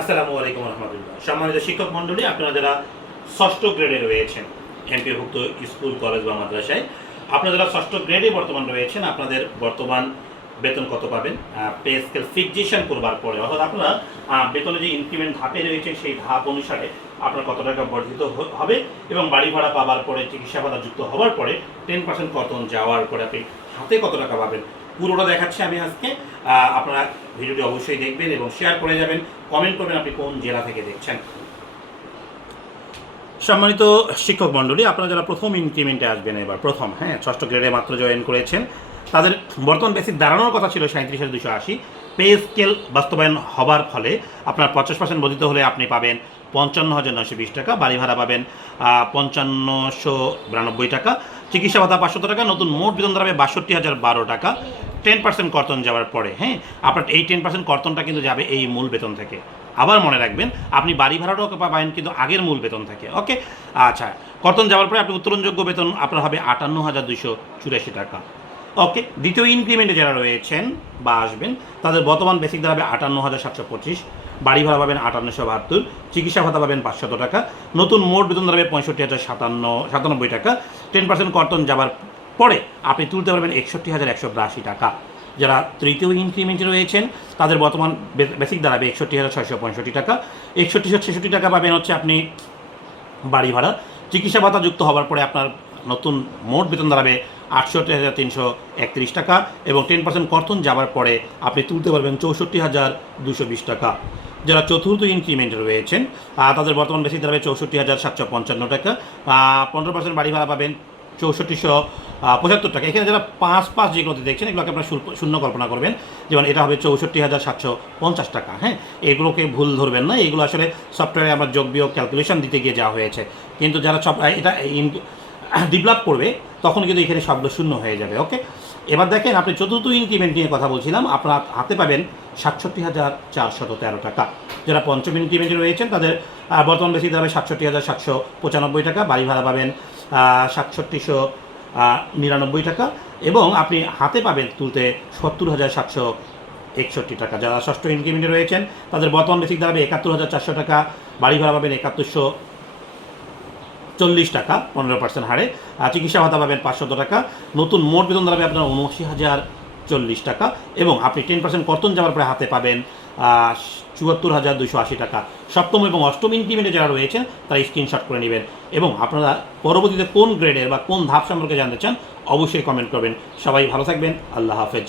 আসসালামু আলাইকুম রহমতুল্লাহ। সম্মানিত শিক্ষক মণ্ডলী, আপনারা যারা ষষ্ঠ গ্রেডে রয়েছেন এমপিভুক্ত স্কুল কলেজ বা মাদ্রাসায়, আপনারা যারা ষষ্ঠ গ্রেডে বর্তমান রয়েছেন, আপনাদের বর্তমান বেতন কত পাবেন পে স্কেল ফিক্সেশন করবার পরে, অর্থাৎ আপনারা বেতনে যে ইনক্রিমেন্ট ধাপে রয়েছে সেই ধাপ অনুসারে আপনার কত টাকা বর্ধিত হবে এবং বাড়ি ভাড়া পাবার পরে, চিকিৎসা ভাতা যুক্ত হওয়ার পরে 10% কর্তন যাওয়ার পরে আপনি হাতে কত টাকা পাবেন পুরোটা দেখাচ্ছি আমি আজকে। আপনারা ভিডিওটি অবশ্যই দেখবেন এবং শেয়ার করে যাবেন, কমেন্ট করবেন আপনি কোন জেলা থেকে দেখছেন। সম্মানিত শিক্ষক মণ্ডলী, আপনারা যারা প্রথম ইনক্রিমেন্টে আসবেন, এবার প্রথম ষষ্ঠ গ্রেডে মাত্র জয়েন করেছেন, তাদের বর্তমান বেসিক দাঁড়ানোর কথা ছিল 37,280। পে স্কেল বাস্তবায়ন হবার ফলে আপনার 50% বর্ধিত হলে আপনি পাবেন 55,920 টাকা, বাড়ি ভাড়া পাবেন 55,992 টাকা, চিকিৎসা ভাতা 500 টাকা, নতুন মোট বেতন দাঁড়াবে 62,012 টাকা 10% কর্তন যাওয়ার পরে। আপনার এই 10% কর্তনটা কিন্তু যাবে এই মূল বেতন থেকে। আবার মনে রাখবেন, আপনি বাড়ি ভাড়াটাও পাবেন কিন্তু আগের মূল বেতন থেকে। ওকে, আচ্ছা, কর্তন যাওয়ার পরে আপনি উত্তোলনযোগ্য বেতন আপনার হবে 58,284 টাকা। ওকে, দ্বিতীয় ইনক্রিমেন্টে যারা রয়েছেন বা আসবেন, তাদের বর্তমান বেসিক দাঁড়াবে 58,725, বাড়ি ভাড়া পাবেন 58,072, চিকিৎসা ভাতা পাবেন 500 টাকা, নতুন মোট বেতন দাঁড়াবে 65,097 টাকা। 10% কর্তন যাবার পরে আপনি তুলতে পারবেন 61,182 টাকা। যারা তৃতীয় ইনক্রিমেন্টে রয়েছেন, তাদের বর্তমান বেসিক দাঁড়াবে 61,665 টাকা। 61,666 টাকা পাবেন হচ্ছে আপনি বাড়ি ভাড়া, চিকিৎসা ভাতা যুক্ত হওয়ার পরে আপনার নতুন মোট বেতন দাঁড়াবে 68,331 টাকা এবং 10% কর্তন যাওয়ার পরে আপনি তুলতে পারবেন 64,220 টাকা। যারা চতুর্থ ইনক্রিমেন্টে রয়েছেন, তাদের বর্তমান বেসিক দাঁড়াবে 64,755 টাকা। 15% বাড়ি ভাড়া পাবেন 64,75 টাকা। এখানে যারা 5 যেগুলোতে দেখছেন, এগুলোকে আপনার শূন্য কল্পনা করবেন, যেমন এটা হবে 64,750 টাকা। এগুলোকে ভুল ধরবেন না, এগুলো আসলে সফটওয়্যারে আমরা যোগ বিয়োগ ক্যালকুলেশন দিতে গিয়ে যাওয়া হয়েছে, কিন্তু যারা সব এটা ডেভেলপ করবে তখন কিন্তু এখানে শব্দ শূন্য হয়ে যাবে। ওকে, এবার দেখেন, আপনি চতুর্থ ইনক্রিমেন্ট নিয়ে কথা বলছিলাম, আপনার হাতে পাবেন 67,413 টাকা। যারা পঞ্চম ইনক্রিমেন্টে রয়েছেন, তাদের বর্তমান বেসিক দাঁড়াবে 67,795 টাকা, বাড়ি ভাড়া পাবেন 67,099 টাকা এবং আপনি হাতে পাবেন তুলতে 70,761 টাকা। যারা ষষ্ঠ ইনক্রিমেন্টে রয়েছেন, তাদের বর্তমান বেসিক দাঁড়াবে 71,400 টাকা, বাড়ি ভাড়া পাবেন 7140 টাকা 15% হারে, চিকিৎসা ভাতা পাবেন 500 টাকা, নতুন মোট বেতন দাঁড়াবে আপনার 79,040 টাকা এবং আপনি 10% কর্তন যাওয়ার পরে হাতে পাবেন 74,280 টাকা। সপ্তম এবং অষ্টম ইনক্রিমেন্টে যারা রয়েছেন, তারা স্ক্রিনশট করে নেবেন এবং আপনারা পরবর্তীতে কোন গ্রেডের বা কোন ধাপ সম্পর্কে জানতে চান অবশ্যই কমেন্ট করবেন। সবাই ভালো থাকবেন, আল্লাহ হাফেজ।